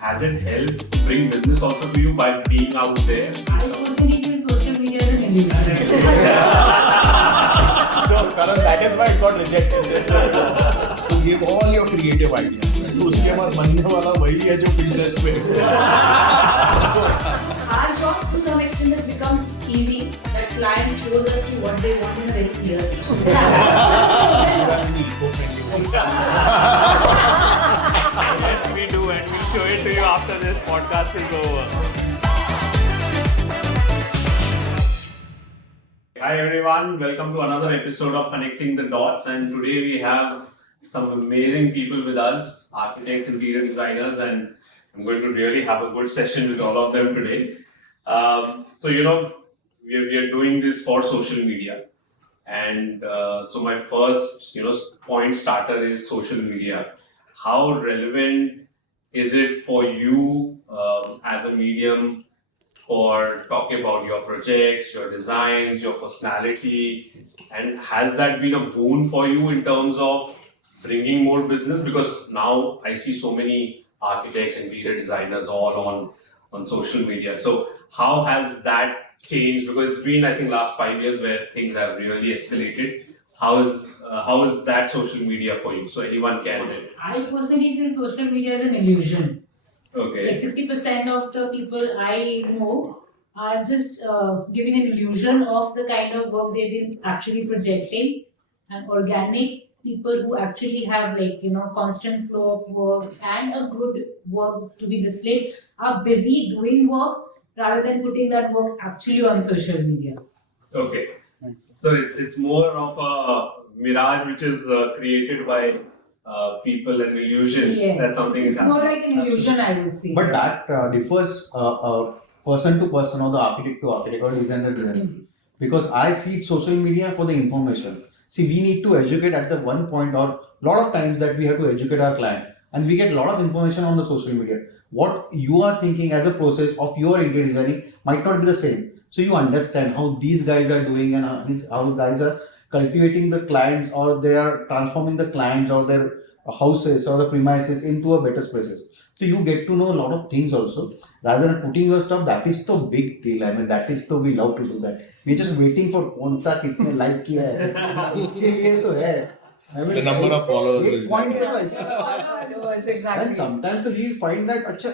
has it helped bring business also to you by being out there? I personally feel social media is an illusion. So, Karan, that is why it got rejected. To give all your creative ideas. उसके बाद बनने वाला वही है जो business में. Our job to some extent has become easy. The client shows us what they want in a very clear way. Eco-friendly one. Yes, we do, and we'll show it to you after this podcast is over. Hi everyone, welcome to another episode of Connecting the Dots, and today we have some amazing people with us, architects, interior designers, and I'm going to really have a good session with all of them today. So we are doing this for social media, and so my first point starter is social media. How relevant is it for you as a medium for talking about your projects, your designs, your personality, and has that been a boon for you in terms of bringing more business? Because now I see so many architects, interior designers all on social media. So how has that changed? Because it's been, I think, last 5 years where things have really escalated. How is that social media for you? So anyone can. I personally feel social media is an illusion. Okay. Like 60% of the people I know are just giving an illusion of the kind of work they've been actually projecting, and organic people who actually have constant flow of work and a good work to be displayed are busy doing work rather than putting that work actually on social media. Okay. So it's more of a mirage which is created by people and illusion. Yes. That's something It's more like an illusion, I would say. But that differs person to person, or the architect to architect, or designer to designer. Because I see social media for the information. See, we need to educate at the one point, or a lot of times that we have to educate our client, and we get a lot of information on the social media. What you are thinking as a process of your interior designing might not be the same. So you understand how these guys are doing and how guys are cultivating the clients, or they are transforming the clients or their houses or the premises into a better spaces. So you get to know a lot of things also, rather than putting your stuff. That is the big deal. I mean, that is the, we love to do that. We're just waiting for कौन सा किसने like किया है, उसके लिए तो है. I mean, The number of followers. एक point है बस. Followers, exactly. And sometimes we find that अच्छा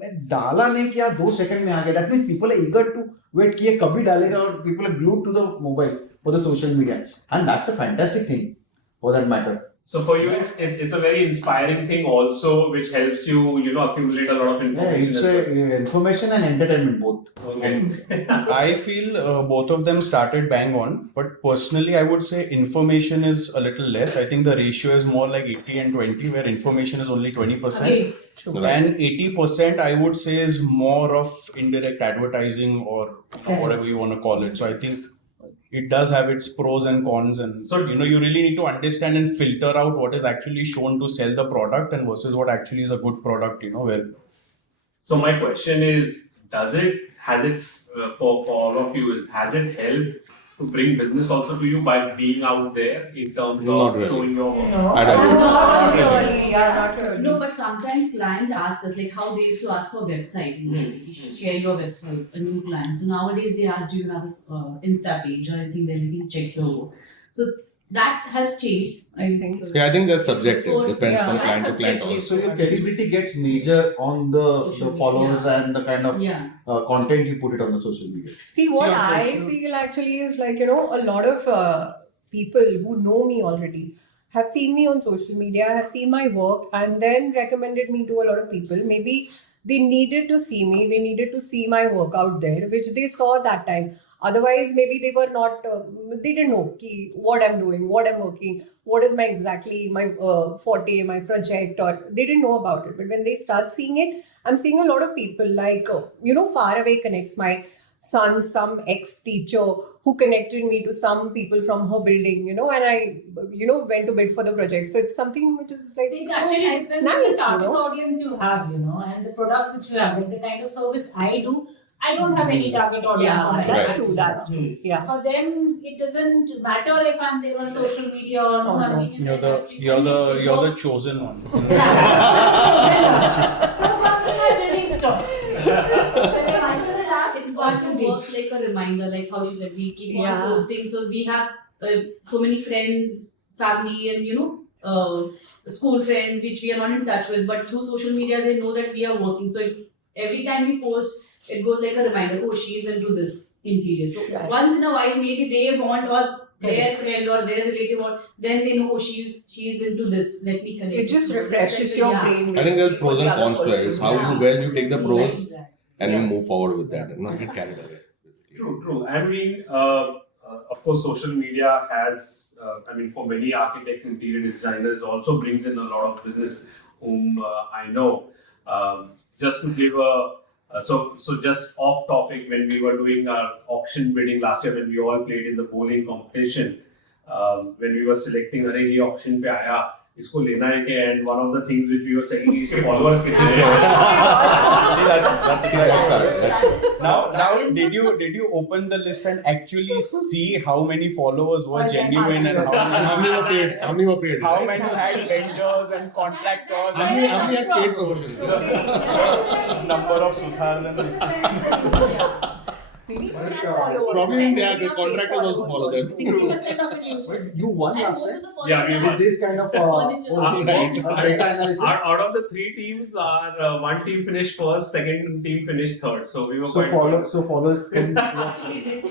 मैं डाला नहीं किया 2 सेकंड में आ गया. That means people are eager to wait कि ये कभी डालेगा, और people are glued to the mobile or the social media, and that's a fantastic thing for that matter. So for you, it's a very inspiring thing also, which helps you accumulate a lot of information. Yeah, it's information and entertainment both. Okay. I feel both of them started bang on, but personally I would say information is a little less. I think the ratio is more like 80 and 20, where information is only 20%. Okay, true. And 80% I would say is more of indirect advertising, or whatever you want to call it. So I think it does have its pros and cons, and So you really need to understand and filter out what is actually shown to sell the product and versus what actually is a good product, So my question is, has it for all of you, has it helped to bring business also to you by being out there in terms Not of really. showing your work? No. I don't know. Not really, not really. No, but sometimes clients ask us, like how they used to ask for a website. Share your website, a new client. So nowadays they ask, do you have a Insta page or anything where we can check your work? So that has changed, I think. Yeah, I think that's subjective. Before- Depends yeah, from client to that's client subjective. also. So your credibility gets major on the Social media. followers and the kind of Yeah. content you put it on the social media. See, what on I social- feel actually is like, a lot of people who know me already have seen me on social media, have seen my work, and then recommended me to a lot of people. Maybe they needed to see me, they needed to see my work out there, which they saw that time. Otherwise, maybe they were not, they didn't know what I'm doing, what I'm working, what is my forte, my project, or they didn't know about it. But when they start seeing it, I'm seeing a lot of people like, Far Away connects my son, some ex-teacher who connected me to some people from her building, and I, went to bid for the project. So it's something which is like, It so actually depends on nice, the target audience you have, and the product which you have. Like the kind of service I do, I don't have any target audience. Yeah, on that's it. true, that's true. Yeah. For them, it doesn't matter if I'm there on social media or no. I'm being in the industry. You're the chosen one. So for works like a reminder, like how she said, we keep Yeah. on posting. So we have so many friends, family, and school friends which we are not in touch with, but through social media they know that we are working. So every time we post, it goes like a reminder. Oh, she is into this interior. So Right. once in a while, maybe they want or their friend or their relative, or then they know, oh, she's into this. Let me connect. It just with her. refreshes your Yeah. brain. I think there's basically, pros for and the other cons to it. person. It's how Yeah. well you take the pros Exactly. and Yeah. you move forward with that and not get carried away. True. I mean, of course, social media has, for many architects, interior designers, also brings in a lot of business whom I know. Just to give so just off topic, when we were doing our auction bidding last year, when we all played in the bowling competition, when we were selecting, अरे ये auction पे आया, इसको लेना है क्या? And one of the things which we were saying is followers कितने हैं? See, that's exactly. Now, did you open the list and actually see how many followers were genuine and how many were paid? How many were paid? how many had vendors and contractors How and many had paid promotion? number of Sudhar Probably the contractors also follow them. 60% of it usually. But you won And last most time of the followers Yeah, we are won. with this kind of Furniture. data analysis. Out of the three teams, our one team finished first, second team finished third. So we were So quite followers can Actually,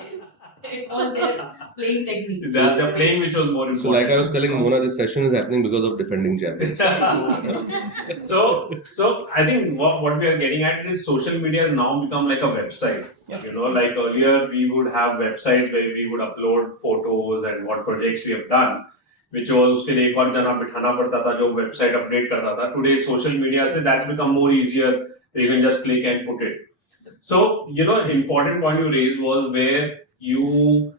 it was their playing technique. They're playing, which was more important. So like I was telling Mona, this session is happening because of defending champions. So I think what we are getting at is social media has now become like a website. Like earlier we would have websites where we would upload photos and what projects we have done, which was उसके लिए एक बार जना बिठाना पड़ता था जो website update करता था. Today social media से that's become more easier. You can just click and put it. So important point you raised was where you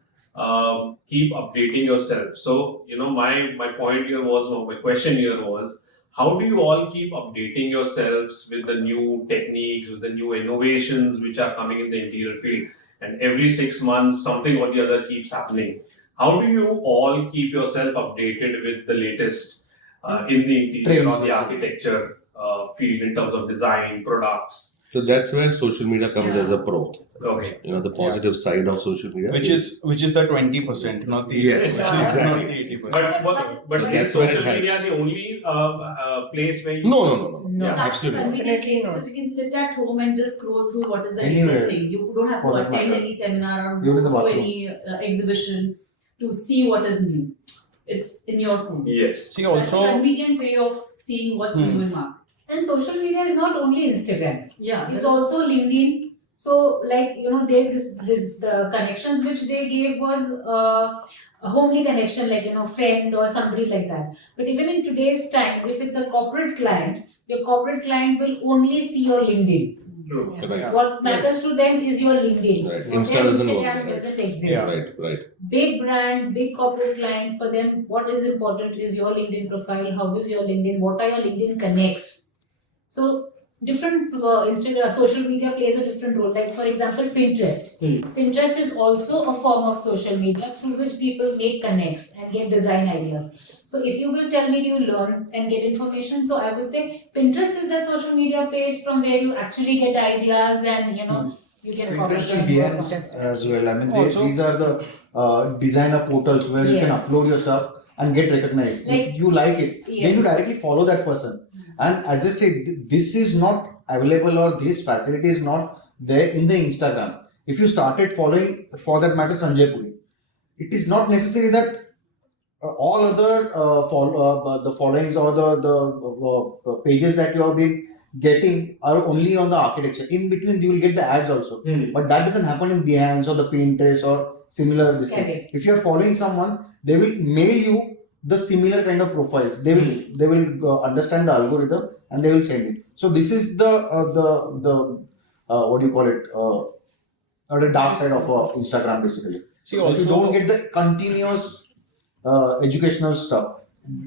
keep updating yourself. So my point here was, no, my question here was, how do you all keep updating yourselves with the new techniques, with the new innovations which are coming in the interior field? And every 6 months, something or the other keeps happening. How do you all keep yourself updated with the latest in the interior Trends, or the architecture field in terms of design, products? So that's where social media comes as a pro. Okay. The positive side of social media. which is the 20%, not the Yes, not the 80%. But So is that's where it social media helps. the only place where you... No. No. Yeah, That's absolutely. convenient Definitely not. because you can sit at home and just scroll through what is the Anywhere. latest thing. You don't have to For that attend matter. any seminar or Even in the go to bathroom. any exhibition to see what is new. It's in your phone. Yes. See, That's a also convenient way of seeing what's new in market. And social media is not only Instagram. Yeah, It's also LinkedIn. So, they the connections which they gave was a homely connection, like friend or somebody like that. But even in today's time, if it's a corporate client, your corporate client will only see your LinkedIn. True. Right. What matters to them is your LinkedIn. Right. For Insta them, doesn't work Instagram like that. doesn't exist. Right. Big brand, big corporate client, for them, what is important is your LinkedIn profile. How is your LinkedIn? What are your LinkedIn connects? So different Instagram, social media plays a different role. Like for example, Pinterest. Pinterest is also a form of social media through which people make connects and get design ideas. So if you will tell me you learn and get information, so I will say Pinterest is that social media page from where you actually get ideas and you can copy Pinterest and and work Behance on it. as well. I mean, Also- these are the designer portals where you can Yes. upload your stuff and get recognized. Like- If you like it, then you Yes. directly follow that person. And as I said, this is not available or this facility is not there in the Instagram. If you started following, for that matter, Sanjay Puri, it is not necessary that all other the followings or the pages that you have been getting are only on the architecture. In between, you will get the ads also. But that doesn't happen in Behance or the Pinterest or similar this thing. Correct. If you are following someone, they will mail you the similar kind of profiles. They will understand the algorithm and they will send it. So this is the what do you call it? The dark side of Instagram basically. See, You also don't get the continuous educational stuff.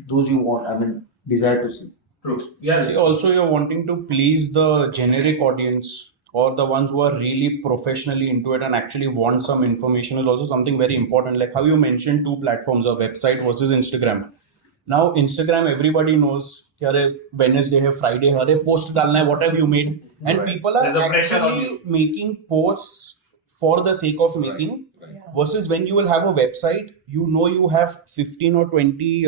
Those you want, desire to see. True. Yes. See, also you're wanting to please the generic audience or the ones who are really professionally into it and actually want some information is also something very important. Like how you mentioned two platforms, a website versus Instagram. Now Instagram, everybody knows कि अरे Wednesday है, Friday है, अरे post डालना है, what have you made? And people are There's a pressure on actually making posts for the sake of making. Versus when you will have a website, you have 15 or 20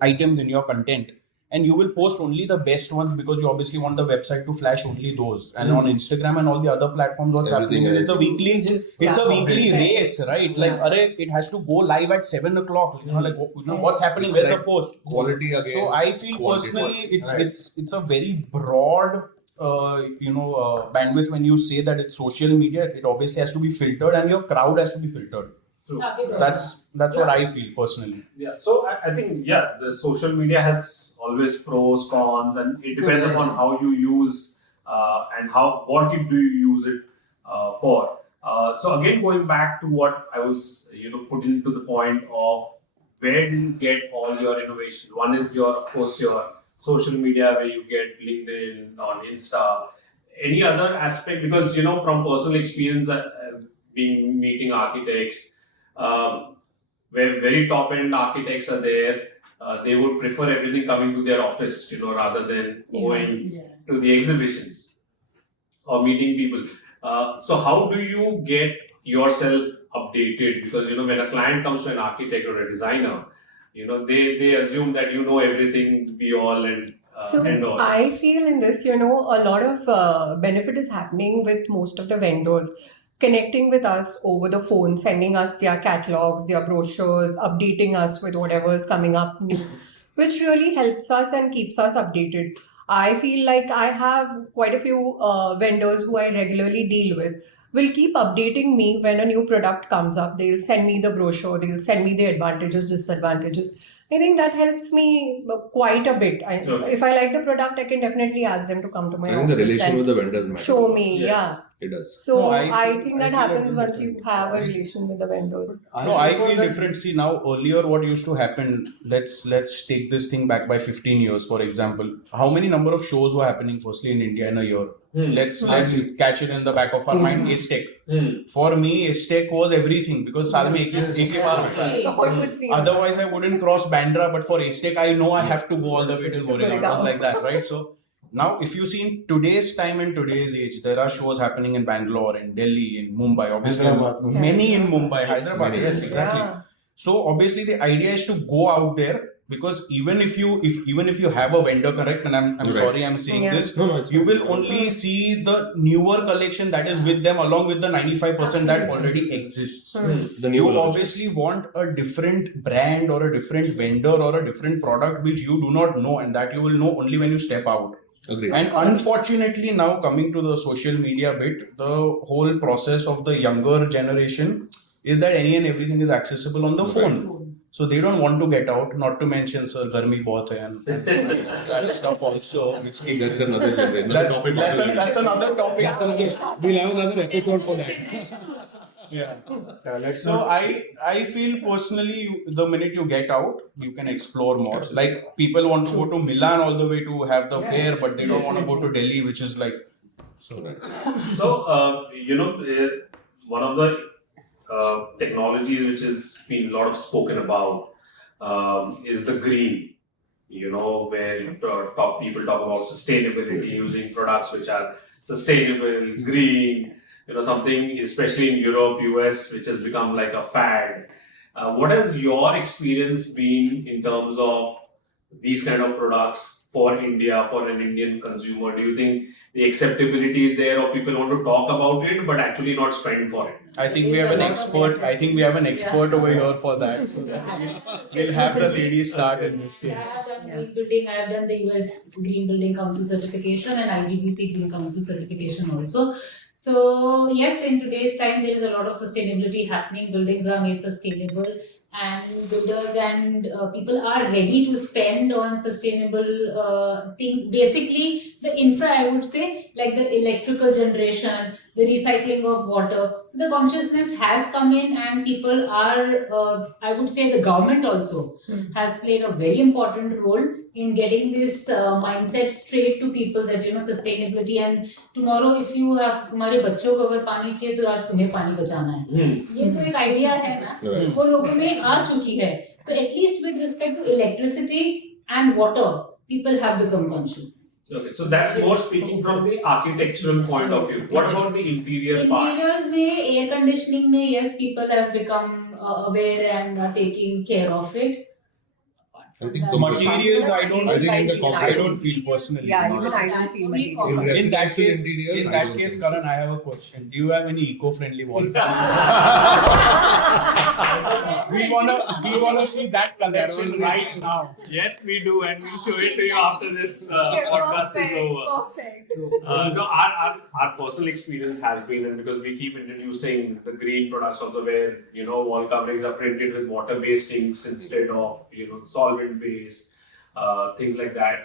items in your content, and you will post only the best ones because you obviously want the website to flash only those. And on Instagram and all the other platforms, what's happening is it's a weekly race, right? Like, it has to go live at 7 o'clock. What's happening? Where's the post? Quality again. So I feel personally, it's a very broad bandwidth when you say that it's social media. It obviously has to be filtered, and your crowd has to be filtered. True. That's what I feel personally. Yeah. So I think the social media has always pros, cons, and it depends upon how you use and what do you use it for. So again, going back to what I was putting to the point of where do you get all your innovation? One is of course your social media, where you get LinkedIn, on Insta. Any other aspect? Because from personal experience, meeting architects, where very top end architects are there, they would prefer everything coming to their office, rather than going to the exhibitions or meeting people. So how do you get yourself updated? Because when a client comes to an architect or a designer, they assume that everything, be all and all. I feel in this, a lot of benefit is happening with most of the vendors connecting with us over the phone, sending us their catalogs, their brochures, updating us with whatever is coming up new, which really helps us and keeps us updated. I feel like I have quite a few vendors who I regularly deal with will keep updating me when a new product comes up. They'll send me the brochure, they'll send me the advantages, disadvantages. I think that helps me quite a bit. If I like the product, I can definitely ask them to come to my office. The relation with the vendors matters. Show me, It does. So I think that happens once you have a relation with the vendors. I feel different. See, now earlier what used to happen, let's take this thing back by 15 years, for example. How many number of shows were happening firstly in India in a year? Let's catch it in the back of our mind. Astec. For me, Astec was everything because साल में एक बार होता है. Otherwise, I wouldn't cross Bandra, but for Astec, I know I have to go all the way till Goregaon, like that, right? So now, if you see in today's time and today's age, there are shows happening in Bangalore, in Delhi, in Mumbai, obviously many in Mumbai, Hyderabad, yes, exactly. So obviously the idea is to go out there, because even if you have a vendor, correct, and I'm sorry I'm saying this, you will only see the newer collection that is with them along with the 95% that already exists. You obviously want a different brand or a different vendor or a different product which you do not know, and that you will know only when you step out. Agreed. And unfortunately, now coming to the social media bit, the whole process of the younger generation is that any and everything is accessible on the phone. So they don't want to get out, not to mention, sir, garmi bahut hai, and that stuff also. Which That's another generation. That's another topic. We'll have another episode for that. Yeah. So I feel personally, the minute you get out, you can explore more. Like people want to go to Milan all the way to have the fair, but they don't want to go to Delhi, which is like so. So one of the technologies which has been a lot of spoken about is the green. Where people talk about sustainability, using products which are sustainable, green. Something, especially in Europe, US, which has become like a fad. What has your experience been in terms of these kind of products for India, for an Indian consumer? Do you think the acceptability is there, or people want to talk about it but actually not spend for it? I think we have an expert. I think we have an expert over here for that. So we'll have the ladies start in this case. I have done green building. I have done the US Green Building Council certification and IGBC Green Council certification also. So yes, in today's time, there is a lot of sustainability happening. Buildings are made sustainable, and builders and people are ready to spend on sustainable things. Basically, the infra, I would say, like the electrical generation, the recycling of water. So the consciousness has come in, and people are, I would say the government also has played a very important role in getting this mindset straight to people that, sustainability, and tomorrow if you have, तुम्हारे बच्चों को अगर पानी चाहिए तो आज तुम्हें पानी बचाना है. ये तो एक आइडिया है ना, वो लोगों में आ चुकी है. तो at least with respect to electricity and water, people have become conscious. Okay, so that's more speaking from the architectural point of view. What about the interior part? Interiors में air conditioning में yes, people have become aware and are taking care of it. I think That- Materials, I don't I think in the I corporate- don't feel personally. Yeah, No. even I don't feel Only material. In In that residential case, interiors, in I that don't case, think so. Karan, I have a question. Do you have any eco-friendly wallpaper? we wanna see that collection right now. Yes, we do, and we'll show it to you after this podcast is over. Perfect. No, our personal experience has been, and because we keep introducing the green products also, where wall coverings are printed with water-based inks instead of solvent-based, things like that.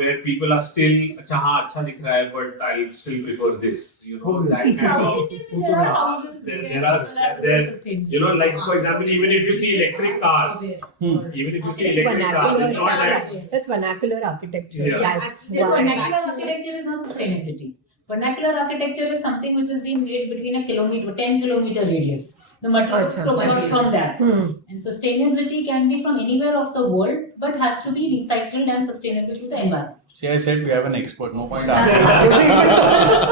Where people are still, अच्छा दिख रहा है, but I still prefer this. That kind South of. Indian में there are houses There where are- people are there- sustainable. like for example, even if you see electric cars, even if you see It's electric cars, it's not that. That's vernacular architecture. Yeah. That's The why. vernacular architecture is not sustainability. Vernacular architecture is something which is being made between a kilometer, 10-kilometer radius. The materials Acha, procured okay. from that. Hmm. And sustainability can be from anywhere of the world, but has to be recycled and sustainable to the environment. See, I said we have an expert. No point.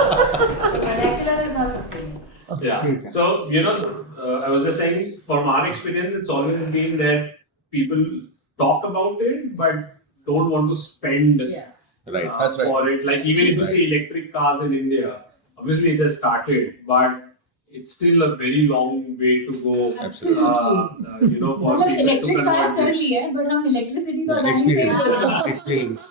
Vernacular is not sustainable. Yeah. So I was just saying, from our experience, it's always been that people talk about it, but don't want to spend Right. That's right. for it. Like even if you see electric cars in India, obviously it has started, but it's still a very long way to go. Absolutely. For मतलब people electric to car convert कर this. ली है, but हम electricity तो align Experience.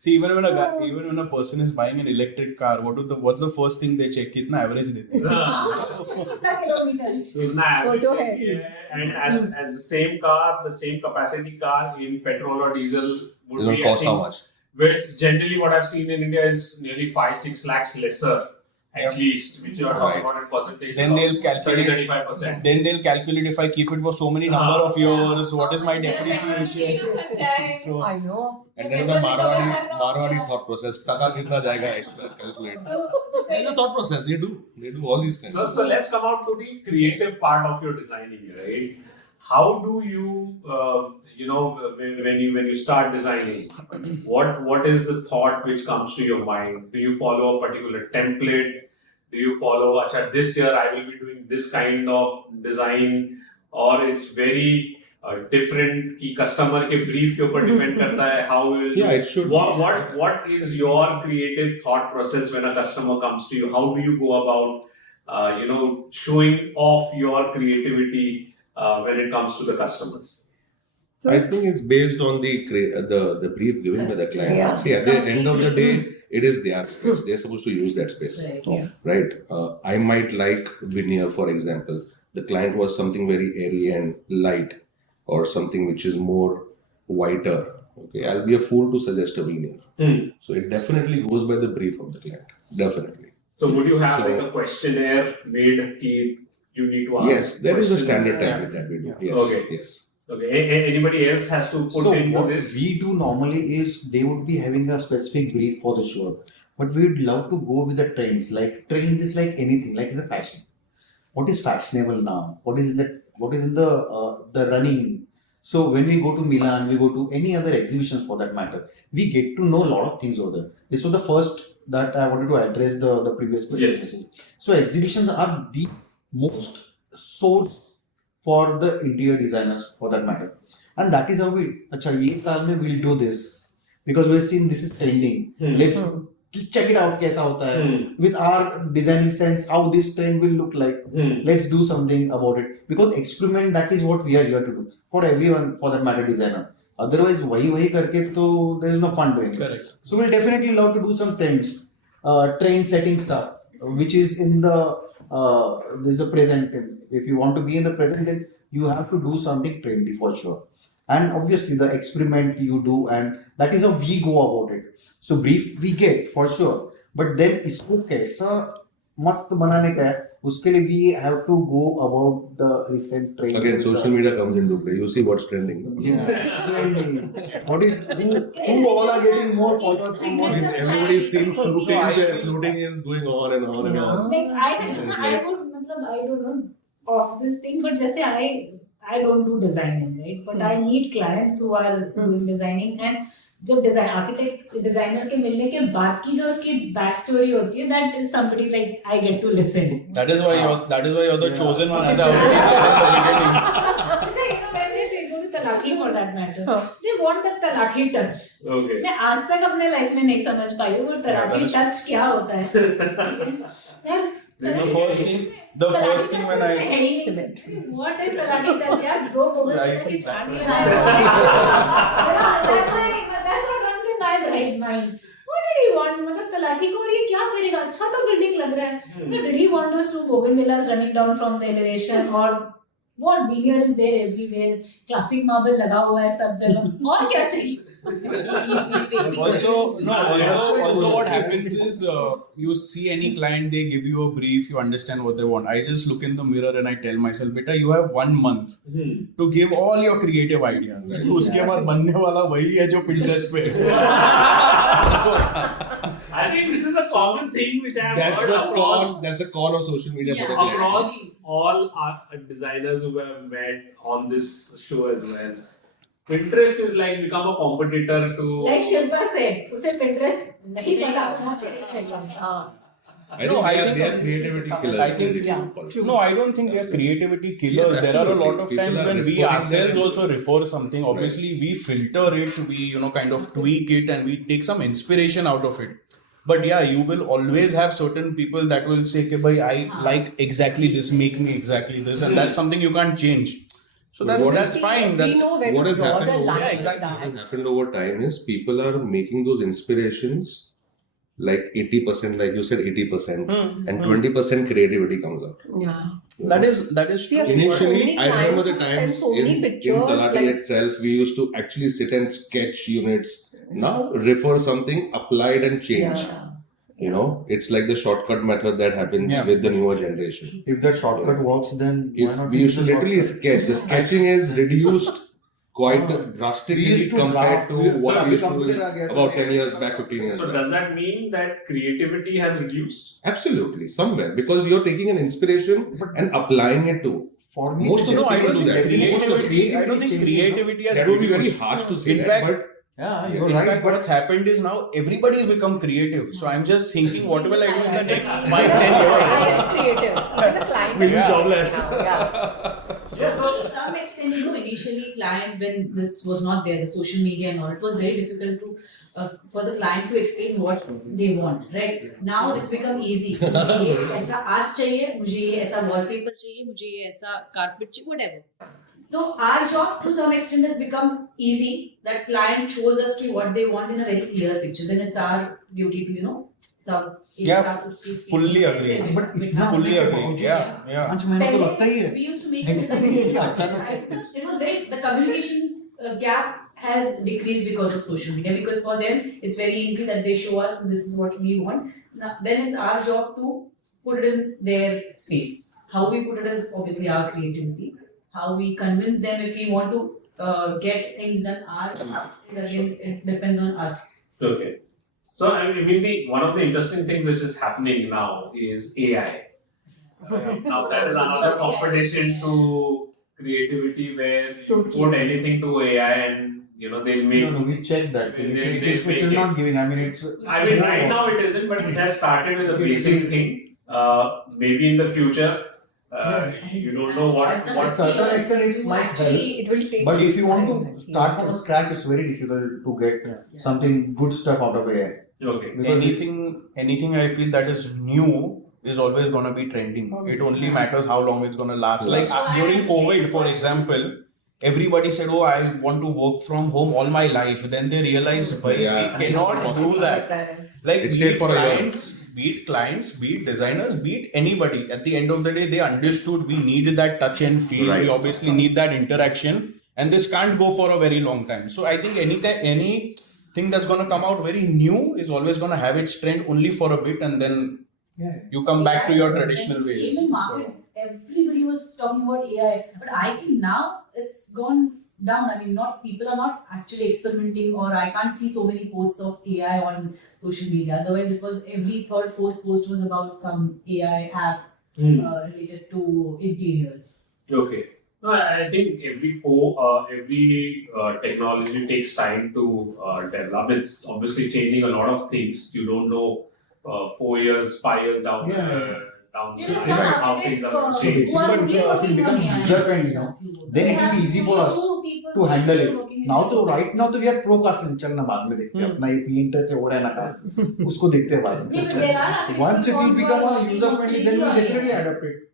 See, even when a person is buying an electric car, what's the first thing they check? कितना average देते हैं? Kilometre. So now, वो तो है। and as the same car, the same capacity car in petrol or diesel would It will be, cost how much? Which generally what I've seen in India is nearly 5-6 lakhs lesser, at least, which you are talking about in percentage. Then they'll calculate. 30-35%. Then they'll calculate if I keep it for so many number of years, what is my depreciation? So I know. And then the Marwadi thought process. Taka kitna jayega extra calculate. There's a thought process. They do all these kinds. So let's come out to the creative part of your designing, right? How do you, when you start designing, what is the thought which comes to your mind? Do you follow a particular template? Do you follow, this year I will be doing this kind of design, or it's very different? कि customer के brief के ऊपर depend करता है. How will Yeah, it should. What is your creative thought process when a customer comes to you? How do you go about, showing off your creativity when it comes to the customers? So I think it's based on the brief given by the client. Yeah. See, at the end of the day, it is their space. They're supposed to use that space. yeah. Right? I might like veneer, for example. The client was something very airy and light, or something which is more whiter. Okay, I'll be a fool to suggest a veneer. So it definitely goes by the brief of the client. Definitely. So would you have So- like a questionnaire made? You need to ask. Yes, there is a questions? standard template that we do. Yes. Okay. Yes. Okay. Anybody else has to put So into what this? we do normally is they would be having a specific brief for the show, but we would love to go with the trends. Like trends is like anything, like it's a fashion. What is fashionable now? What is in the running? So when we go to Milan, we go to any other exhibitions for that matter, we get to know a lot of things over there. This was the first that I wanted to address the previous question. Yes. So exhibitions are the most source for the interior designers for that matter. And that is how we, ye saal mein we'll do this because we've seen this is trending. Let's check it out kaisa hota hai. With our designing sense, how this trend will look like. Let's do something about it. Because experiment, that is what we are here to do. For everyone, for that matter, designer. Otherwise, wahi karke to there is no fun doing it. Correct. So we'll definitely love to do some trends, trend setting stuff, which is in the this is a present. If you want to be in the present, then you have to do something trendy for sure. And obviously the experiment you do, and that is how we go about it. So brief we get for sure, but then इसको कैसा मस्त बनाने का है, उसके लिए we have to go about the recent trend. Again, social media comes into play. You see what's trending. Yeah, trending. What is who all are getting more followers from what is Everybody's seeing fluting. Fluting is going on and on and on. Like I would, I don't know of this thing, but just say I don't do designing, right? But I meet clients who are doing designing, and जब architect designer के मिलने के बाद की जो उसकी back story होती है, that is somebody like I get to listen. That is why you're the chosen one, as I already said in the beginning. So, you know, when they say go to Talati for that matter, they want that Talati touch. Okay. मैं आज तक अपने life में नहीं समझ पाई हूँ वो Talati touch क्या होता है यार. The first thing when I Symmetry. What is Talati touch यार? दो बोगन की छानी है. That's what runs in my bright mind. What did he want? मतलब तलाठी को और ये क्या करेगा? अच्छा तो बिल्डिंग लग रहा है. Did he want those two bougainvilleas running down from the elevation or what veneer is there everywhere? Classic marble लगा हुआ है सब जगह. और क्या चाहिए? Also what happens is you see any client, they give you a brief, you understand what they want. I just look in the mirror and I tell myself, beta, you have 1 month to give all your creative ideas. उसके बाद बनने वाला वही है जो Pinterest पे. I think this is a common thing which I have heard across. That's the call of social media for the clients. Across all our designers who have met on this show as well. Pinterest is like become a competitor to. Like Shilpa said, उसे Pinterest नहीं पता होना चाहिए. I think they are creativity killers. I think no, I don't think they are creativity killers. Yes, there are a lot of absolutely. People times are when we referring ourselves them. also refer something. Obviously, we filter it, we kind of tweak it, and we take some inspiration out of it. But yeah, you will always have certain people that will say, "Okay, bhai, I like exactly this, make me exactly this," and that's something you can't change. So that's fine. We That's know where what to has draw happened the over- line. Yeah, exactly. What has happened over time is people are making those inspirations like 80%, like you said, 80%, and 20% creativity comes out. Yeah. that is See, true. I've seen so Initially, many I remember the clients who time send so many in pictures, Talati like- itself, we used to actually sit and sketch units. Now refer something, apply it and change. Yeah. You know, it's like the shortcut method that happens Yeah. with the newer generation. If that shortcut works, then why If not we use used to the literally shortcut? sketch, the sketching is reduced quite We drastically used to compared draft. to So what we abhi used to computer do aa gaya about to 10 years back, 15 years So back. does that mean that creativity has reduced? Absolutely, somewhere, because you're taking an inspiration and applying it to. For me, Most of the No, I people don't do think that. Most of creativity. I don't think changing, creativity has That would be very reduced. harsh to say In that, fact, but Yeah, you're in right. fact, what's happened is now everybody's become creative. So I'm just thinking, what will I do in the next 5-10 years? It's creative. Even the client We'll be is jobless. now, yeah. So to some extent, you know, initially client, when this was not there, the social media and all, it was very difficult to for the client to explain what they want, right? Now it's become easy. मुझे ये ऐसा art चाहिए, मुझे ये ऐसा wallpaper चाहिए, मुझे ये ऐसा carpet चाहिए, whatever. So our job to some extent has become easy. That client shows us ki what they want in a very clear picture. Then it's our duty to, you know, Yeah, fully agree. But इतना Fully होने के agree. बावजूद Yeah, yeah. 5 महीना तो लगता ही है. We used to make it ऐसा नहीं है कि अचानक से. it was very, the communication gap has decreased because of social media, because for them it's very easy that they show us this is what we want. Now then it's our job to put it in their space. How we put it is obviously our creativity. How we convince them if we want to get things done, again it depends on us. Okay. So I mean, one of the interesting things which is happening now is AI. Now that is another competition to creativity where you put anything to AI and they'll make. No, we checked that. They It's make still it. not giving. I mean, it's. I mean, right now it isn't, but it has started with a basic thing. Maybe in the future, you don't know what. To a certain extent, it might help. It will take. But if you want to start from scratch, it's very difficult to get something good stuff out of AI. Okay. Because Anything I feel that is new is always going to be trending. It only matters how long it's going to last. Like during COVID, for example, everybody said, "Oh, I want to work from home all my life." Then they realized, "Bhai, we cannot do that." Like It stayed for a year. be it clients, be it designers, be it anybody. At the end of the day, they understood we needed that touch and feel. Right. We obviously need that interaction, and this can't go for a very long time. So I think anything that's going to come out very new is always going to have its trend only for a bit, and then you come back to your traditional ways. Even market, everybody was talking about AI, but I think now it's gone down. I mean, people are not actually experimenting, or I can't see so many posts of AI on social media. Otherwise, it was every third, fourth post was about some AI app related to interiors. Okay. No, I think every technology takes time to develop. It's obviously changing a lot of things. You don't know 4 years, 5 years down down the You know, line some how architects things are going to So change. basically, Who are but only if it working becomes on AI. user friendly, then it will be easy for us to handle it. Now तो right now तो we are procrastinating, चलना बाद में देखते हैं अपना ये painter से हो रहा है ना काम उसको देखते हैं बाद No, but में. there are architects Once it will who become are a working user friendly, then we will completely on definitely AI. adapt it.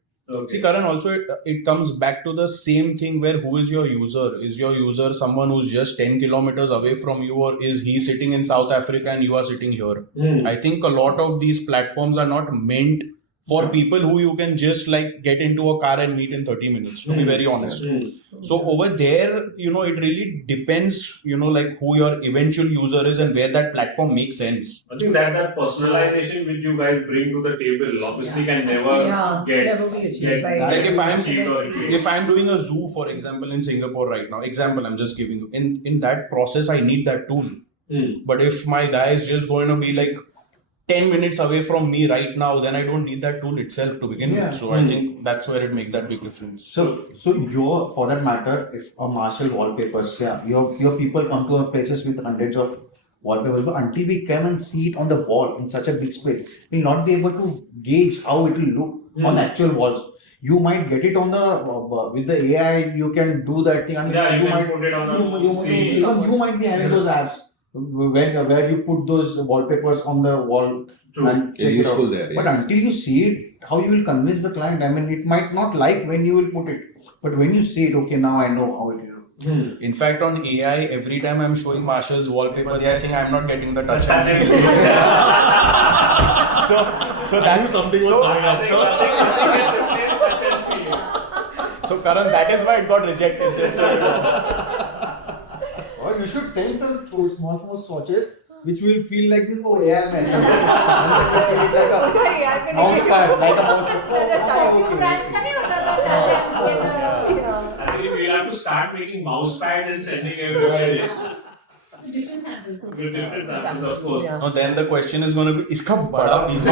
See, Karan, also it comes back to the same thing where who is your user? Is your user someone who's just 10 kilometers away from you, or is he sitting in South Africa and you are sitting here? I think a lot of these platforms are not meant for people who you can just like get into a car and meet in 30 minutes, to be very honest. So over there, it really depends, like who your eventual user is and where that platform makes sense. I think that personalization which you guys bring to the table obviously can never get never be achieved get by Like achieved if I'm doing a zoo, for example, in Singapore right now, example I'm just giving you, in that process I need that tool. But if my guy is just going to be like 10 minutes away from me right now, then I don't need that tool itself to begin with. So I think that's where it makes that big difference. So for that matter, if a Marshall wallpapers, your people come to our places with hundreds of wallpapers, but until we come and see it on the wall in such a big space, we'll not be able to gauge how it will look on actual walls. You might get it on the with the AI. You can do that thing. I mean, you might put it on you might be having those apps where you put those wallpapers on the wall and check it out. Useful there, But yes. until you see it, how you will convince the client? I mean, it might not like when you will put it, but when you see it, okay, now I know how it will. In fact, on AI, every time I'm showing Marshall's wallpaper, they are saying I'm not getting the touch and feel. so that's something was coming up. So Karan, that is why it got rejected. Just so you know. Or you should send some small swatches which will feel like this. Oh, AI man. And then you feel it like a mouse pad, like a mouse pad. Perfume brands का नहीं होता था touch and I think we'll have to start making mouse pads and sending everywhere. different samples. With different samples, of course. No, then the question is going to be, इसका बड़ा piece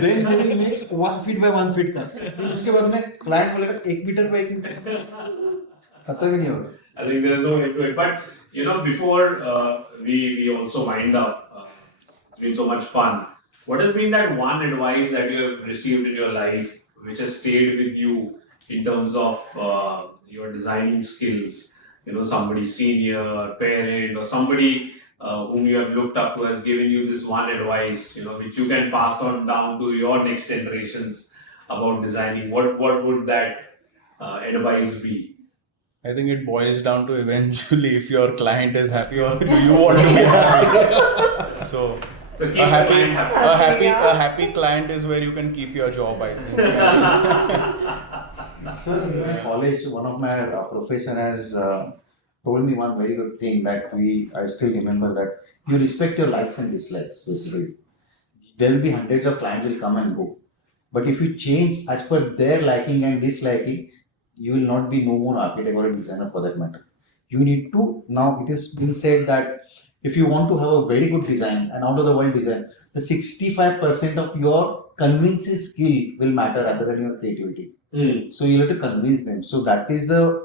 Then they will make 1 feet by 1 feet का. फिर उसके बाद में client बोलेगा 1 metre by 1 metre. खत्म ही नहीं होगा. I think there's no way to it. But before we also wind up, it's been so much fun. What has been that one advice that you have received in your life which has stayed with you in terms of your designing skills? Somebody senior, parent, or somebody whom you have looked up to has given you this one advice, which you can pass on down to your next generations about designing. What would that advice be? I think it boils down to eventually if your client is happy or do you want to be happy. So keep a the client happy. happy client is where you can keep your job, I think. So in college, one of my professor has told me one very good thing that I still remember, that you respect your likes and dislikes. Basically, there will be hundreds of clients will come and go, but if you change as per their liking and disliking, you will not be no more architect or a designer for that matter. You need to, now it has been said that if you want to have a very good design and out of the world design, the 65% of your convincing skill will matter rather than your creativity. So you have to convince them. So that is the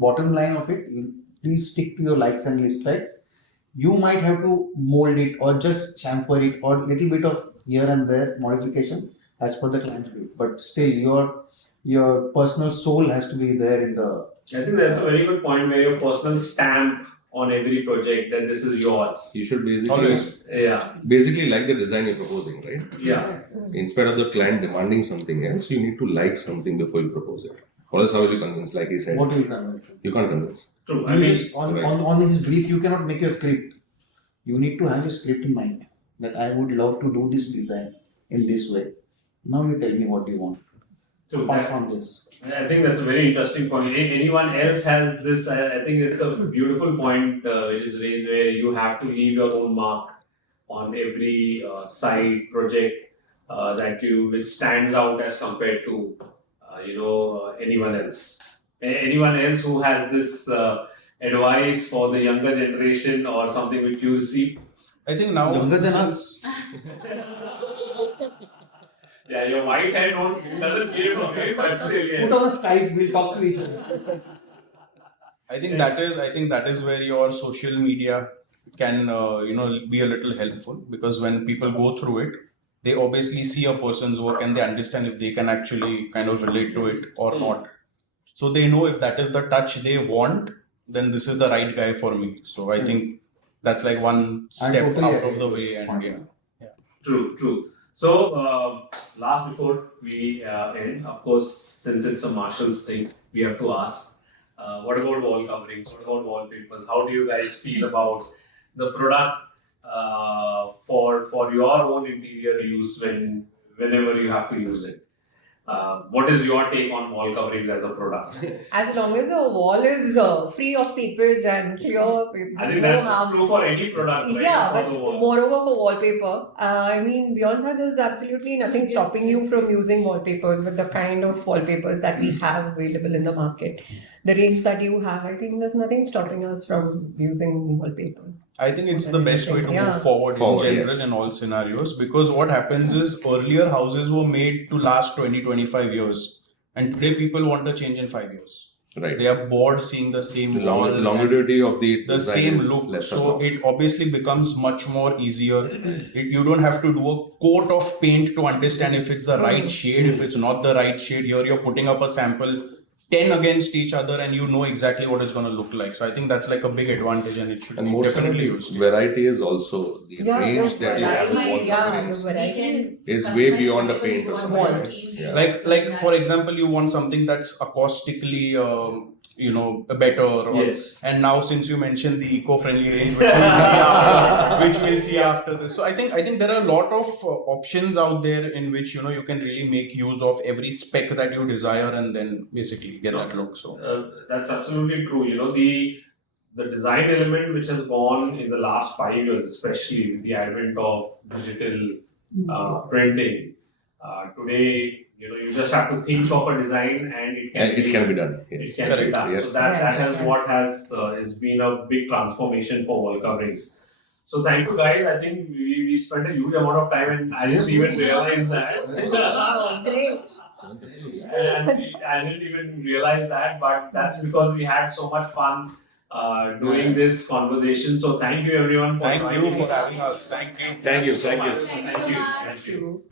bottom line of it. You please stick to your likes and dislikes. You might have to mold it or just chamfer it or little bit of here and there modification as per the client's view. But still your personal soul has to be there in the... I think that's a very good point, where your personal stamp on every project that this is yours. You should basically like the design you're proposing, right? Yeah. Instead of the client demanding something else, you need to like something before you propose it. Or else how will you convince? Like he said, What will you convince? you can't convince. True. On his brief, you cannot make your script. You need to have your script in mind. That I would love to do this design in this way. Now you tell me what you want. True. Apart from this. I think that's a very interesting point. Anyone else has this? I think it's a beautiful point which is raised, where you have to leave your own mark on every side project which stands out as compared to anyone else. Anyone else who has this advice for the younger generation or something which you receive? I think now Younger than us. Yeah, your white hair doesn't give away, but still, yes. Put on a Skype, we'll talk to each other. I think that is where your social media can be a little helpful, because when people go through it, they obviously see a person's work and they understand if they can actually kind of relate to it or not. So they know if that is the touch they want, then this is the right guy for me. So I think that's like one step totally out of agree the with way, this and point. yeah. True. So, last before we end, of course, since it's a Marshall's thing, we have to ask, what about wall coverings? What about wallpapers? How do you guys feel about the product for your own interior use whenever you have to use it? What is your take on wall coverings as a product? As long as the wall is free of seepage and clear, I think that's true for any product, right? Yeah, For but the wall. moreover for wallpaper, I mean, beyond that, there's absolutely nothing stopping you from using wallpapers with the kind of wallpapers that we have available in the market. The range that you have, I think there's nothing stopping us from using wallpapers. I think it's the best way to Yeah. move forward in Forward, general yes. in all scenarios, because what happens is earlier houses were made to last 20-25 years, and today people want a change in 5 years. Right. They are bored seeing the same The wall and longevity of the the design same is look. lesser So now. it obviously becomes much more easier. You don't have to do a coat of paint to understand if it's the right shade, if it's not the right shade. Here you're putting up a sample 10 against each other and you know exactly what it's going to look like. So I think that's like a big advantage, and it should And be most definitely definitely, used. variety is also the range that you have with wall coverings is way beyond a paint or something. Yeah. Like for example, you want something that's acoustically better, Yes. and now since you mentioned the eco-friendly range, which we'll see after this. So I think there are a lot of options out there in which you can really make use of every spec that you desire and then basically get that look. So That's absolutely true. The design element which has gone in the last 5 years, especially with the advent of digital printing. Today, you just have to think of a design and It can be done. It Yes. can be Correct. done. Yes. So that Right, has right. what has been a big transformation for wall coverings. So thank you guys. I think we spent a huge amount of time and I didn't even realize that. Wow, great. And I didn't even realize that, but that's because we had so much fun doing this conversation. So thank you everyone for thank you joining. for having us. Thank you. Thank you. so Thank you. much. Thank you. True.